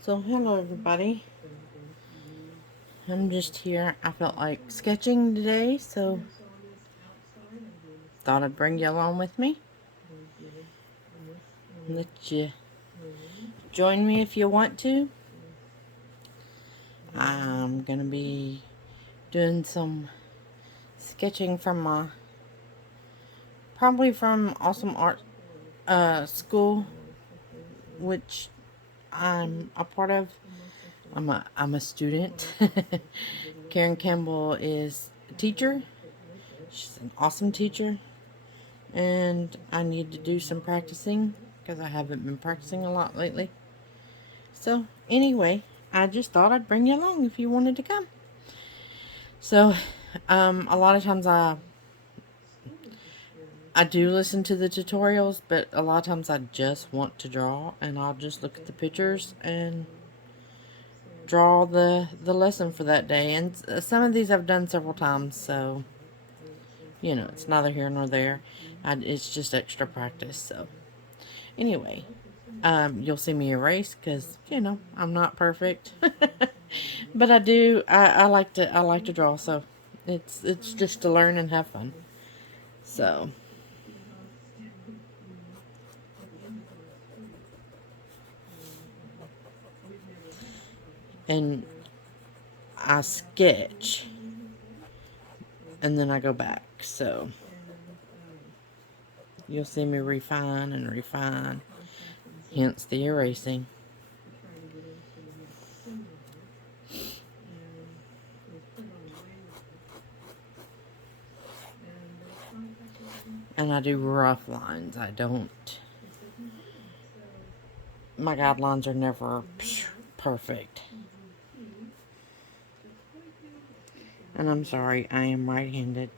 So, hello everybody. I'm just here. I felt like sketching today, so thought I'd bring you along with me. Let you join me if you want to. I'm gonna be doing some sketching from probably from Awesome Art School, which I'm a part of. I'm a student. Karen Campbell is a teacher. She's an awesome teacher. And I need to do some practicing because I haven't been practicing a lot lately. So, anyway, I just thought I'd bring you along if you wanted to come. So, a lot of times I do listen to the tutorials, but a lot of times I just want to draw, and I'll just look at the pictures and draw the lesson for that day. And some of these I've done several times, so it's neither here nor there. It's just extra practice. So anyway, you'll see me erase because I'm not perfect, but I like to draw. So it's just to learn and have fun. So and I sketch and then I go back. So you'll see me refine and refine. Hence the erasing. And I do rough lines. I don't. My guidelines are never perfect. And I'm sorry, I am right-handed.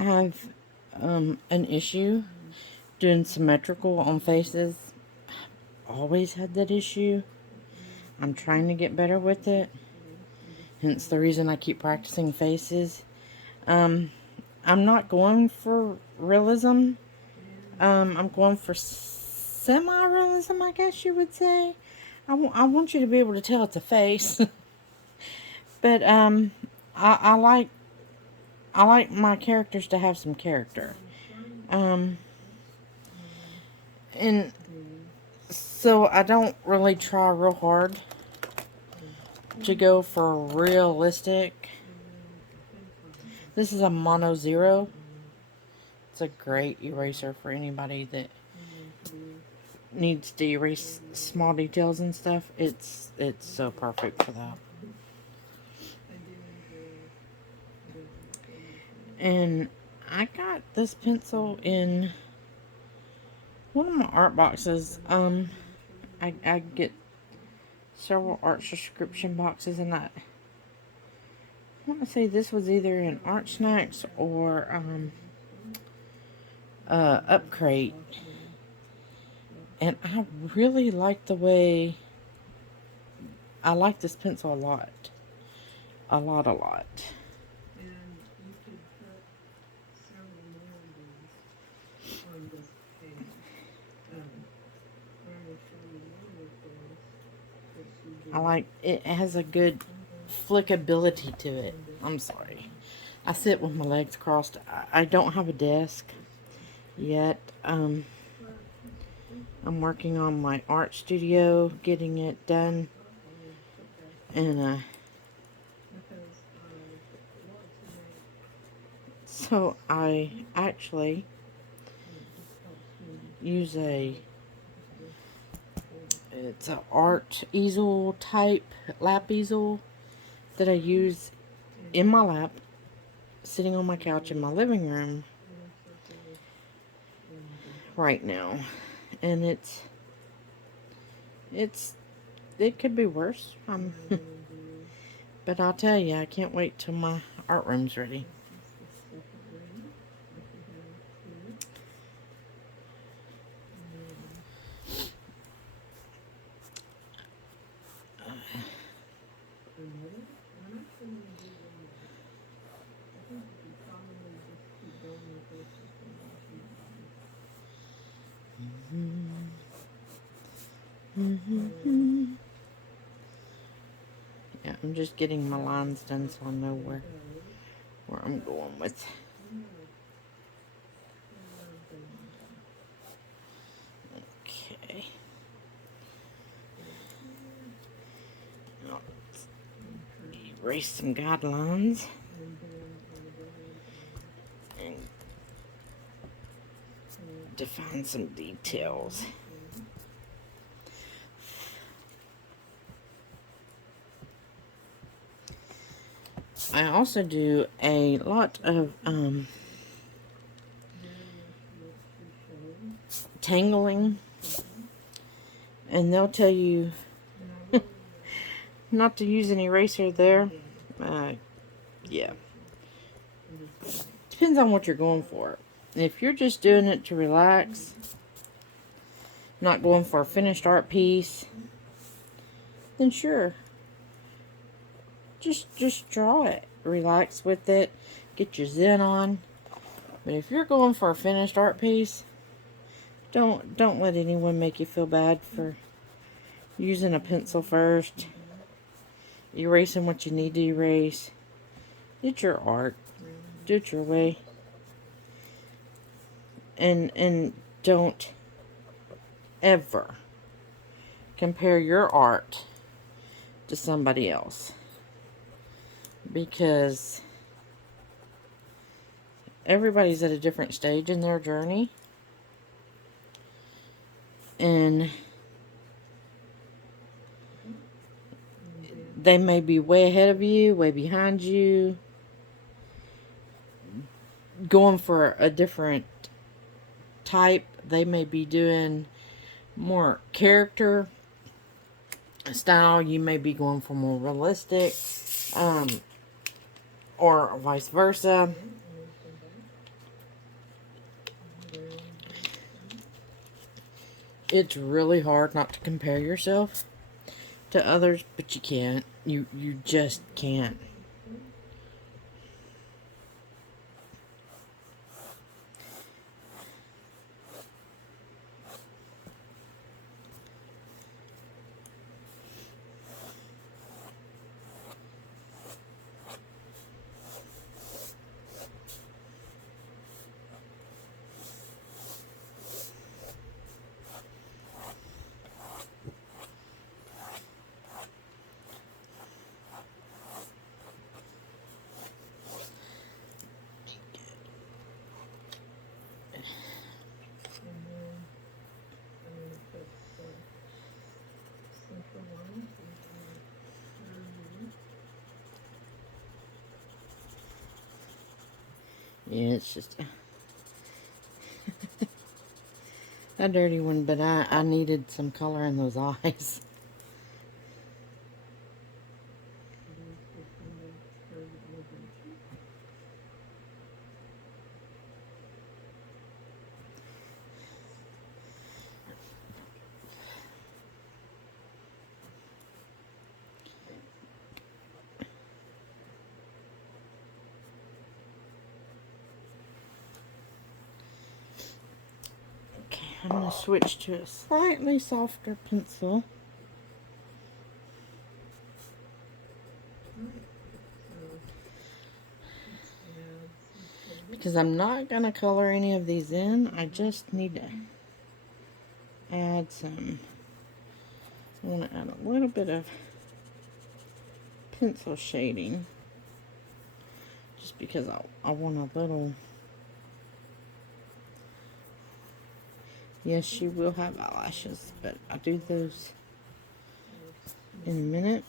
I have an issue doing symmetrical on faces. Always had that issue. I'm trying to get better with it. Hence the reason I keep practicing faces. I'm not going for realism. I'm going for semi-realism, I guess you would say. I want you to be able to tell it's a face. But I like my characters to have some character. And so I don't really try real hard to go for realistic. This is a Mono Zero. It's a great eraser for anybody that needs to erase small details and stuff. It's so perfect for that. And I got this pencil in one of my art boxes. I get several art subscription boxes, and I want to say this was either in Art Snacks or Upcrate. And I really like the way I like this pencil a lot. A lot. I like it has a good flickability to it. I'm sorry. I sit with my legs crossed. I don't have a desk yet. I'm working on my art studio, getting it done. And so I actually use it's a art easel type lap easel that I use in my lap, sitting on my couch in my living room right now. And it could be worse. But I'll tell you, I can't wait till my art room's ready. Yeah, I'm just getting my lines done so I know where I'm going with. Okay. I'll erase some guidelines and define some details. I also do a lot of tangling, and they'll tell you not to use an eraser there. Yeah. Depends on what you're going for. If you're just doing it to relax, not going for a finished art piece, then sure. Just draw it. Relax with it. Get your zen on. But if you're going for a finished art piece, don't let anyone make you feel bad for using a pencil first. Erasing what you need to erase. It's your art. Do it your way. And don't ever compare your art to somebody else, because everybody's at a different stage in their journey, and they may be way ahead of you, way behind you, going for a different type. They may be doing more character style. You may be going for more realistic, or vice versa. It's really hard not to compare yourself to others, but you can't. You just can't. Yeah, it's just a dirty one, but I needed some color in those eyes. Okay, I'm going to switch to a slightly softer pencil. Because I'm not going to color any of these in. I just need to add some, I want to add a little bit of pencil shading. Just because I want a little. Yes, she will have eyelashes, but I'll do those in a minute.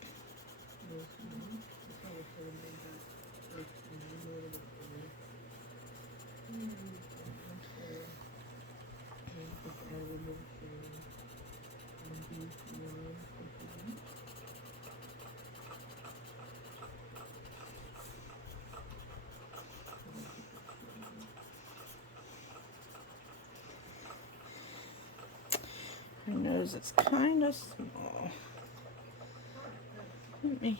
Her nose is kind of small. Let me.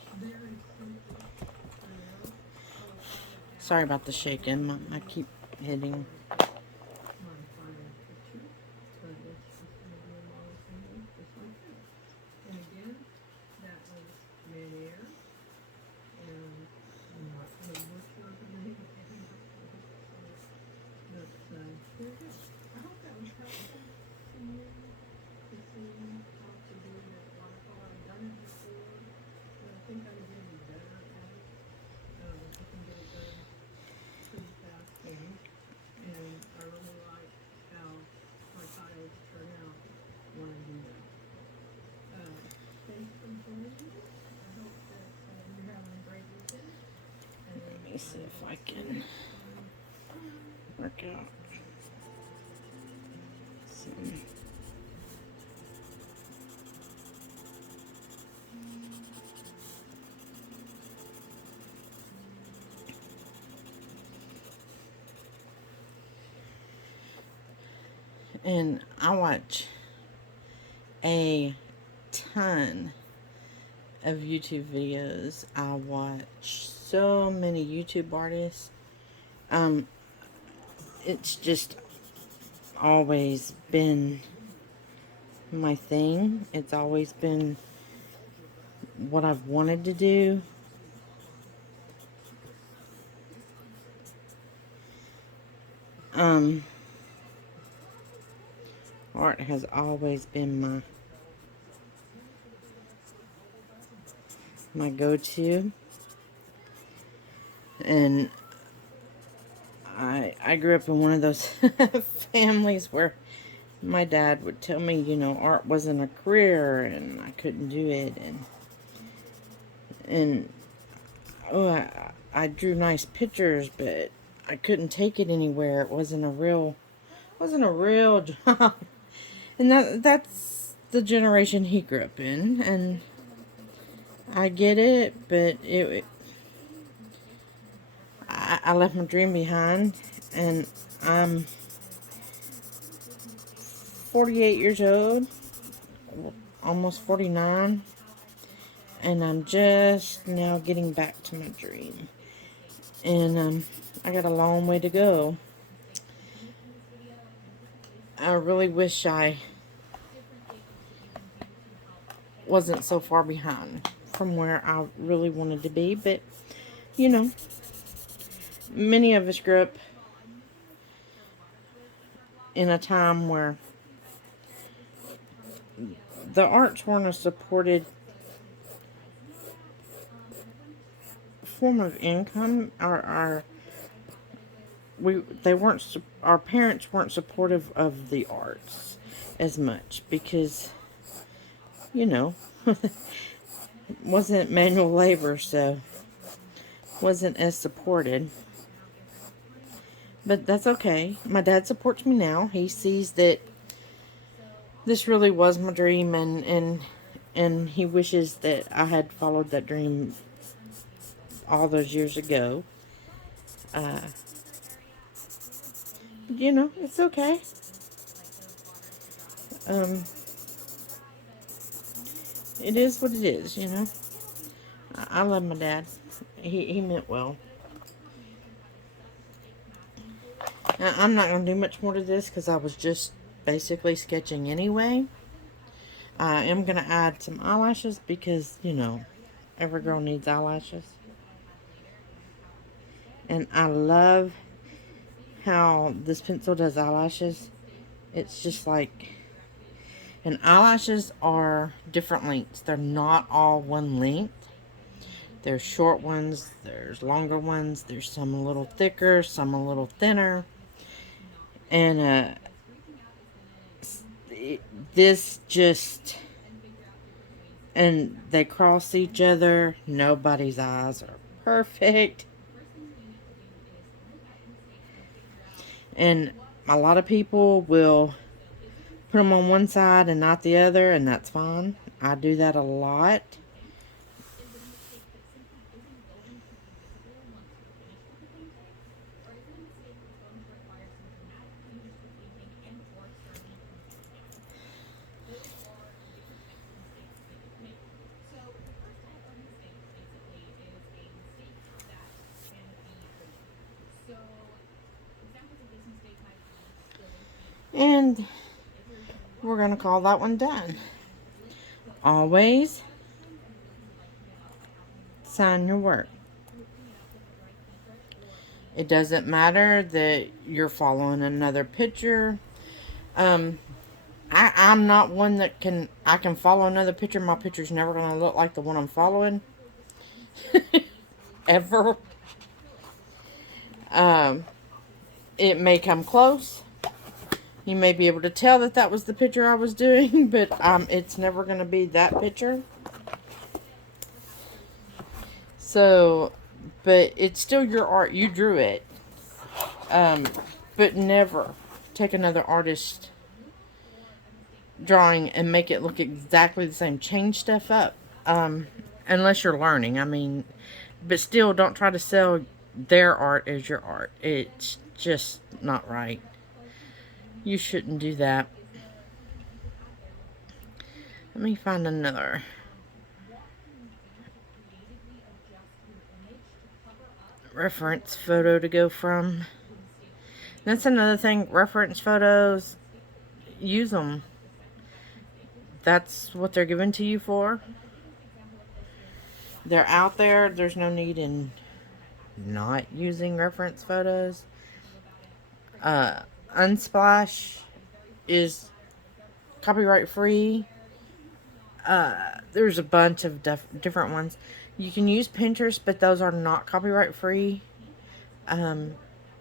Sorry about the shaking. I keep hitting. Let me see if I can work out some. And I watch a ton of YouTube videos. I watch so many YouTube artists. It's just always been my thing. It's always been what I've wanted to do. Art has always been my go-to. And I grew up in one of those families where my dad would tell me, you know, art wasn't a career and I couldn't do it, and oh, I drew nice pictures, but I couldn't take it anywhere. It wasn't a real job. And that's the generation he grew up in, and I get it, but I left my dream behind, and I'm 48 years old, almost 49, and I'm just now getting back to my dream. And I got a long way to go. I really wish I wasn't so far behind from where I really wanted to be, but you know, many of us grew up in a time where the arts weren't a supported form of income. Our parents weren't supportive of the arts as much because, you know, wasn't manual labor, so wasn't as supported. But that's okay. My dad supports me now. He sees that this really was my dream, and he wishes that I had followed that dream all those years ago. But you know, it's okay. It is what it is, you know. I love my dad. He meant well. Now, I'm not going to do much more to this because I was just basically sketching anyway. I am going to add some eyelashes because, you know, every girl needs eyelashes. And I love how this pencil does eyelashes. It's just like, And eyelashes are different lengths. They're not all one length. There's short ones, there's longer ones, there's some a little thicker, some a little thinner. And this just, and they cross each other. Nobody's eyes are perfect. And a lot of people will put them on one side and not the other, and that's fine. I do that a lot. And we're going to call that one done. Always sign your work. It doesn't matter that you're following another picture. I'm not one that I can follow another picture. My picture's never going to look like the one I'm following. Ever. Um, it may come close. You may be able to tell that that was the picture I was doing, but it's never going to be that picture. So, but it's still your art. You drew it. But never take another artist's drawing and make it look exactly the same. Change stuff up. Unless you're learning. I mean, but still don't try to sell their art as your art. It's just not right. You shouldn't do that. Let me find another reference photo to go from. That's another thing. Reference photos, use them. That's what they're given to you for. They're out there. There's no need in not using reference photos. Unsplash is copyright free. There's a bunch of different ones. You can use Pinterest, but those are not copyright free.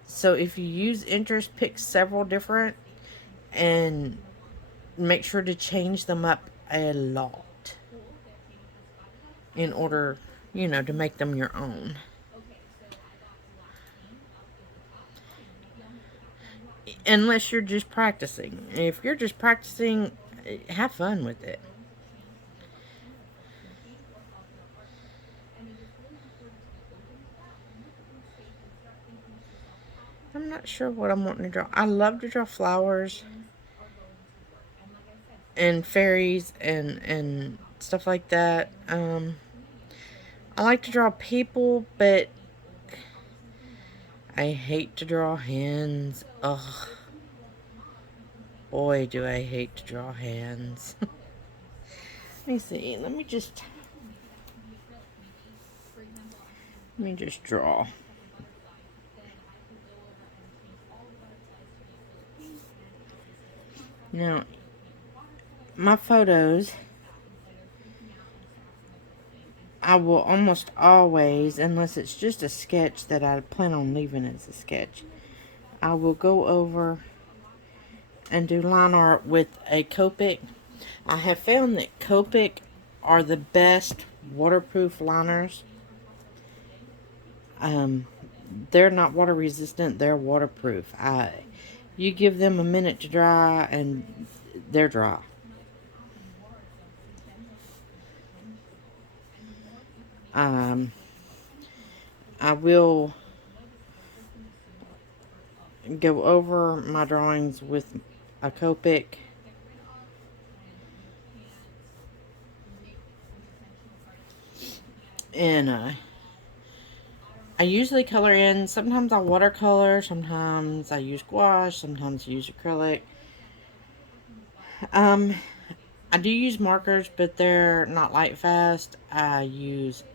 So if you use Pinterest, pick several different and make sure to change them up a lot in order, to make them your own. Unless you're just practicing. If you're just practicing, have fun with it. I'm not sure what I'm wanting to draw. I love to draw flowers and fairies and stuff like that. I like to draw people, but I hate to draw hands. Ugh. Boy, do I hate to draw hands. Let me see. Let me just draw. Now, my photos, I will almost always, unless it's just a sketch that I plan on leaving as a sketch, I will go over and do line art with a Copic. I have found that Copic are the best waterproof liners. They're not water resistant, they're waterproof. You give them a minute to dry and they're dry. I will go over my drawings with a Copic. And I usually color in. Sometimes I watercolor, sometimes I use gouache, sometimes I use acrylic. I do use markers, but they're not light fast. I use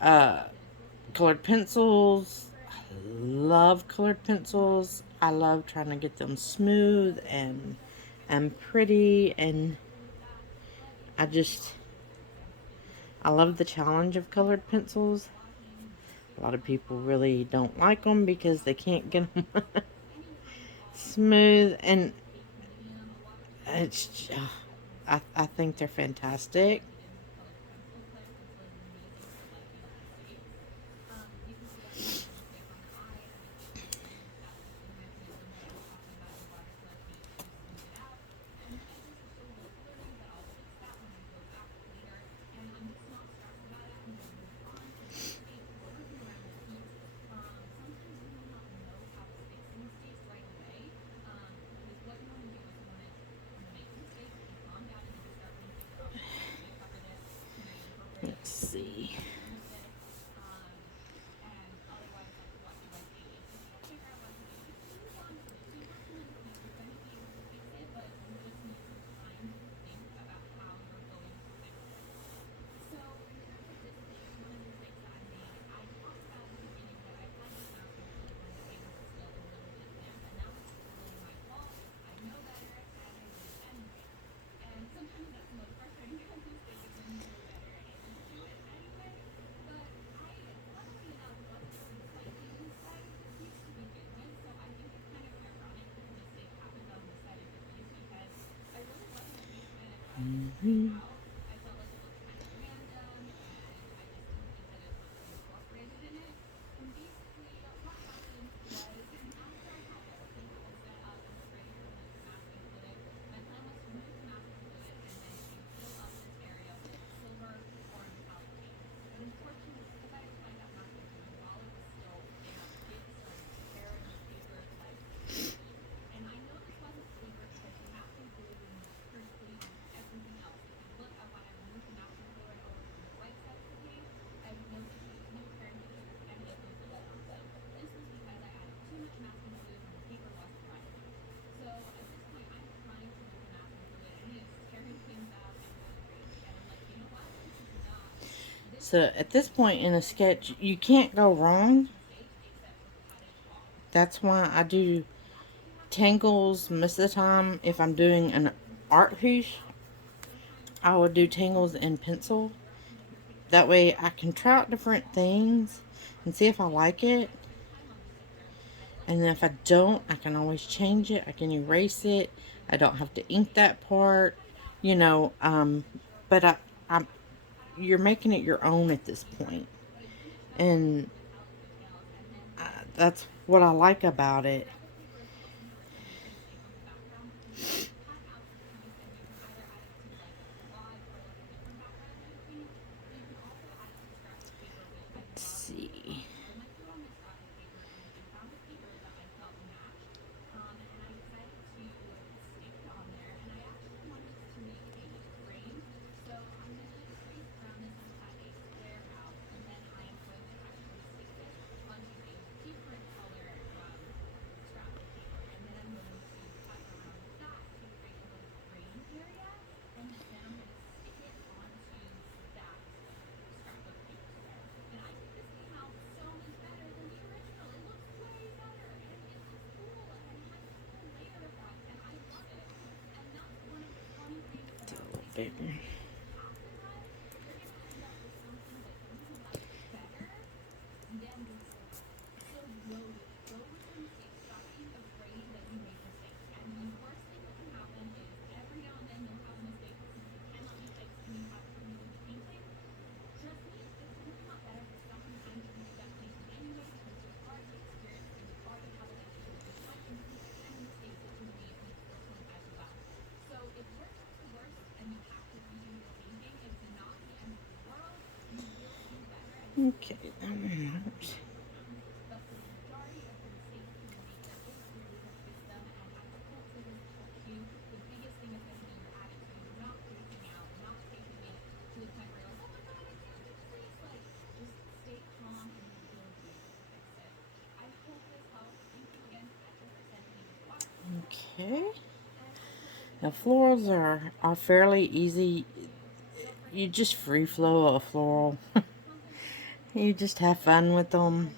colored pencils. I love colored pencils. I love trying to get them smooth and and pretty, and I love the challenge of colored pencils. A lot of people really don't like them because they can't get them smooth, and it's I think they're fantastic. Let's see. Mhm. So at this point in a sketch, you can't go wrong. That's why I do tangles most of the time. If I'm doing an art piece, I would do tangles in pencil. That way I can try out different things and see if I like it. And then if I don't, I can always change it. I can erase it. I don't have to ink that part, you know. But I'm you're making it your own at this point, and that's what I like about it. Let's see. It's a little bigger. Okay, that one works. Okay. Now florals are fairly easy. You just free flow a floral. You just have fun with them.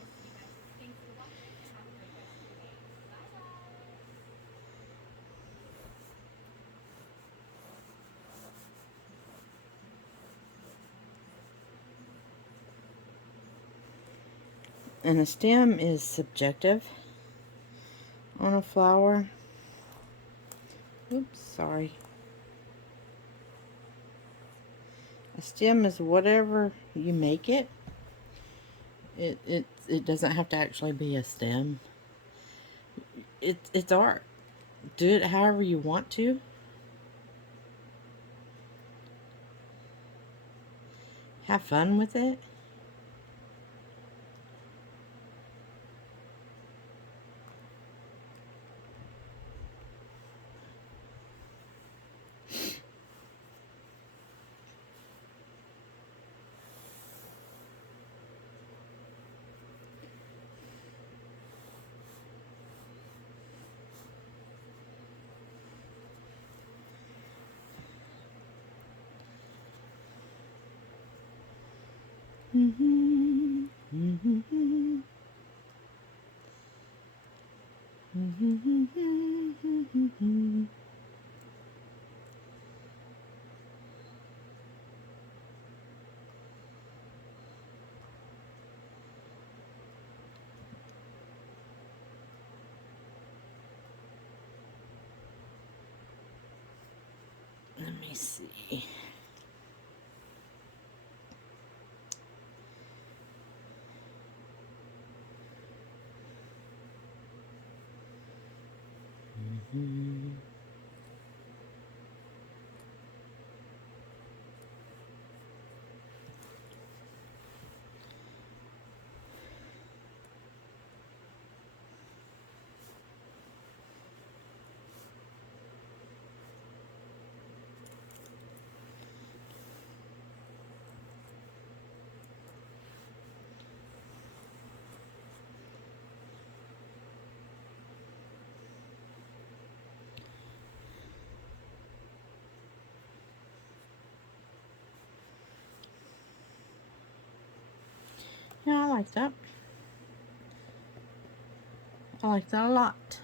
And a stem is subjective on a flower. Oops, sorry. A stem is whatever you make it. It doesn't have to actually be a stem. It's art. Do it however you want to. Have fun with it. Mm-hmm. Mm-hmm. Mm-hmm. Let me see. Mm-hmm. Yeah, I like that. I like that a lot.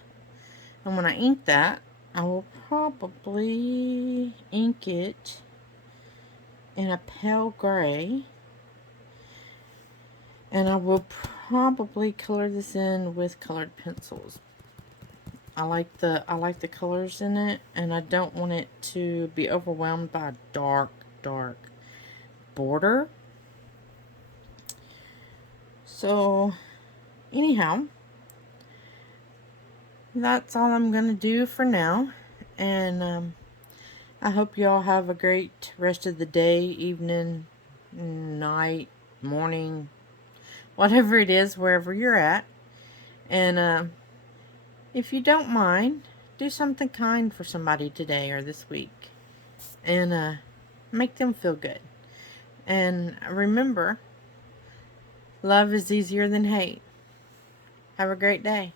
And when I ink that, I will probably ink it in a pale gray. And I will probably color this in with colored pencils. I like the colors in it, and I don't want it to be overwhelmed by a dark border. So anyhow, that's all I'm gonna do for now. And I hope you all have a great rest of the day, evening, night, morning, whatever it is, wherever you're at. And if you don't mind, do something kind for somebody today or this week. And make them feel good. And remember, love is easier than hate. Have a great day.